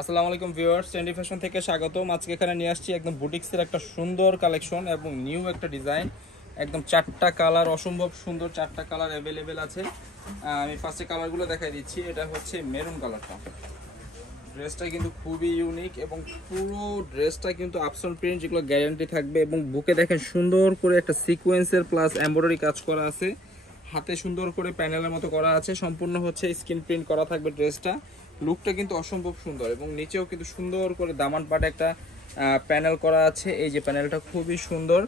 আসসালামু আলাইকুম viewers, trendy fashion থেকে স্বাগতম। আজকে এখানে নিয়ে আসছি একদম বুটিক্সের একটা সুন্দর কালেকশন এবং নিউ একটা ডিজাইন। একদম চারটা কালার, অসম্ভব সুন্দর চারটা কালার অ্যাভেলেবেল আছে। আমি ফার্স্টে কালারগুলো দেখাই দিচ্ছি। এটা হচ্ছে মেরুন কালারটা। ড্রেসটা কিন্তু খুবই ইউনিক এবং পুরো ড্রেসটা কিন্তু আপসন প্রিন্ট, যেগুলো গ্যারান্টি থাকবে। এবং বুকে দেখেন সুন্দর করে একটা সিকোয়েন্সের প্লাস এমব্রয়ডারি কাজ করা আছে। হাতে সুন্দর করে প্যানেলের মতো করা আছে। সম্পূর্ণ হচ্ছে স্ক্রিন প্রিন্ট করা থাকবে ড্রেসটা। লুকটা কিন্তু অসম্ভব সুন্দর এবং নিচেও কিন্তু সুন্দর করে দামান পাটে একটা প্যানেল করা আছে। এই যে প্যানেলটা খুবই সুন্দর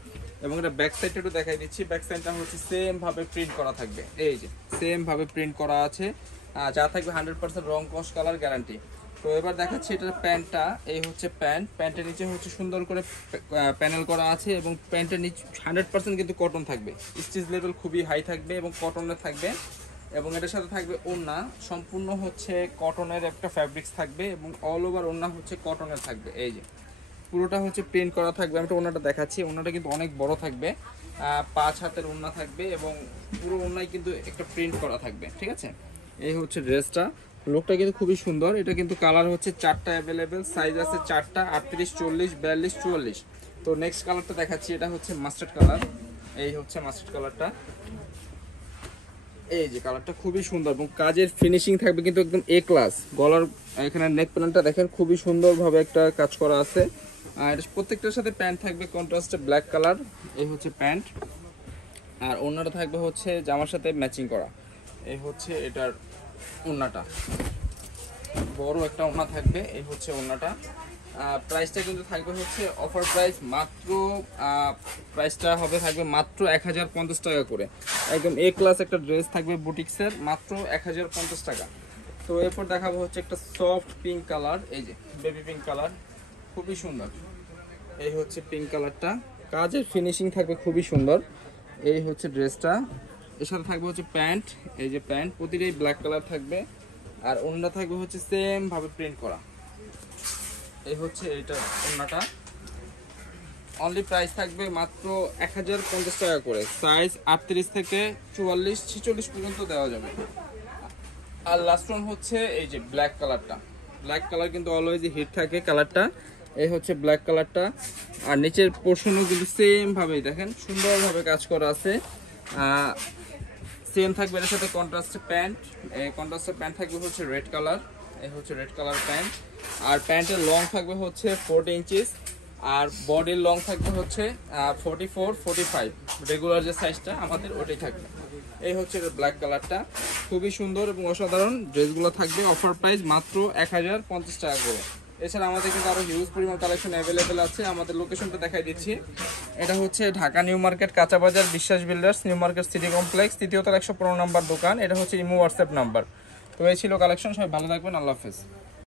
এবং এটা ব্যাক সাইডটা একটু দেখাই দিচ্ছি। ব্যাক সাইডটা হচ্ছে সেম ভাবে প্রিন্ট করা থাকবে। এই যে সেম ভাবে প্রিন্ট করা আছে, যা থাকবে 100% রং কস কালার গ্যারান্টি। তো এবার দেখাচ্ছি এটার প্যান্টটা। এই হচ্ছে প্যান্টের নিচে হচ্ছে সুন্দর করে প্যানেল করা আছে এবং প্যান্টের নিচে 100% কিন্তু কটন থাকবে। স্টিচ লেভেল খুবই হাই থাকবে এবং কটনের থাকবে। এবং এটার সাথে থাকবে ওড়না, সম্পূর্ণ হচ্ছে কটনের একটা ফ্যাব্রিক্স থাকবে এবং অল ওভার ওড়না হচ্ছে কটনের থাকবে। এই যে পুরোটা হচ্ছে প্রিন্ট করা থাকবে। আমি তো ওড়নাটা দেখাচ্ছি। ওড়নাটা কিন্তু অনেক বড় থাকবে, 5 হাতের ওড়না থাকবে এবং পুরো ওড়নায় কিন্তু একটা প্রিন্ট করা থাকবে। ঠিক আছে, এই হচ্ছে ড্রেসটা। লুকটা কিন্তু খুবই সুন্দর। এটা কিন্তু কালার হচ্ছে চারটা অ্যাভেলেবেল, সাইজ আছে চারটা, 38, 40, 42, 44। তো নেক্সট কালারটা দেখাচ্ছি। এটা হচ্ছে মাস্টার্ড কালার। এই হচ্ছে মাস্টার্ড কালারটা। এই যে কালারটা খুবই সুন্দর এবং কাজের ফিনিশিং থাকবে কিন্তু একদম এ ক্লাস। গলার এখানে নেক প্যানেলটা দেখেন খুবই সুন্দরভাবে একটা কাজ করা আছে। আর প্রত্যেকটার সাথে প্যান্ট থাকবে কন্ট্রাস্টে ব্ল্যাক কালার। এই হচ্ছে প্যান্ট। আর ওড়নাটা থাকবে হচ্ছে জামার সাথে ম্যাচিং করা। এই হচ্ছে এটার ওড়নাটা, বড় একটা ওড়না থাকবে। এই হচ্ছে ওড়নাটা। প্রাইসটা কিন্তু থাকবে হচ্ছে অফার প্রাইস, মাত্র প্রাইসটা থাকবে মাত্র 1050 টাকা করে। একদম এ ক্লাস একটা ড্রেস থাকবে বুটিক্সের, মাত্র 1050 টাকা। তো এরপর দেখাবো হচ্ছে একটা সফট পিঙ্ক কালার। এই যে বেবি পিঙ্ক কালার, খুবই সুন্দর। এই হচ্ছে পিঙ্ক কালারটা, কাজের ফিনিশিং থাকবে খুবই সুন্দর। এই হচ্ছে ড্রেসটা। এর সাথে থাকবে হচ্ছে প্যান্ট। এই যে প্যান্ট প্রতিটাই ব্ল্যাক কালার থাকবে আর ওড়না থাকবে হচ্ছে সেম ভাবে প্রিন্ট করা। এই হচ্ছে এইটা ওড়নাটা। অনলি প্রাইস থাকবে মাত্র 1050 টাকা করে। সাইজ 38 থেকে 44, 46 পর্যন্ত দেওয়া যাবে। আর লাস্ট ওয়ান হচ্ছে এই যে ব্ল্যাক কালারটা। ব্ল্যাক কালার কিন্তু অলওয়েজ হিট থাকে কালারটা। এই হচ্ছে ব্ল্যাক কালারটা। আর নিচের পোর্শনও কিন্তু সেম ভাবেই দেখেন সুন্দরভাবে কাজ করা আছে। সেম থাকবে এর সাথে কন্ট্রাস্টের প্যান্ট। এই কন্ট্রাস্টের প্যান্ট থাকবে হচ্ছে রেড কালার। এই হচ্ছে রেড কালার প্যান্ট। আর প্যান্টের লং থাকবে হচ্ছে 40 ইঞ্চিস আর বডির লং থাকবে হচ্ছে 44, 45। রেগুলার যে সাইজটা আমাদের ওটাই থাকবে। এই হচ্ছে ব্ল্যাক কালারটা, খুবই সুন্দর এবং অসাধারণ ড্রেসগুলো থাকবে। অফার প্রাইস মাত্র 1050 টাকা করে। এছাড়া আমাদের কিন্তু আরো হিউজ পরিমাণ কালেকশন অ্যাভেলেবেল আছে। আমাদের লোকেশনটা দেখাই দিচ্ছি। এটা হচ্ছে ঢাকা নিউ মার্কেট, কাঁচা বাজার, বিশ্বাস builders, new market city complex, তৃতীয় তলা, 115 নম্বর দোকান। এটা হচ্ছে ইমো হোয়াটসঅ্যাপ নাম্বার। তো এই ছিল কালেকশন। সবাই ভালো থাকবেন। আল্লাহ হাফেজ।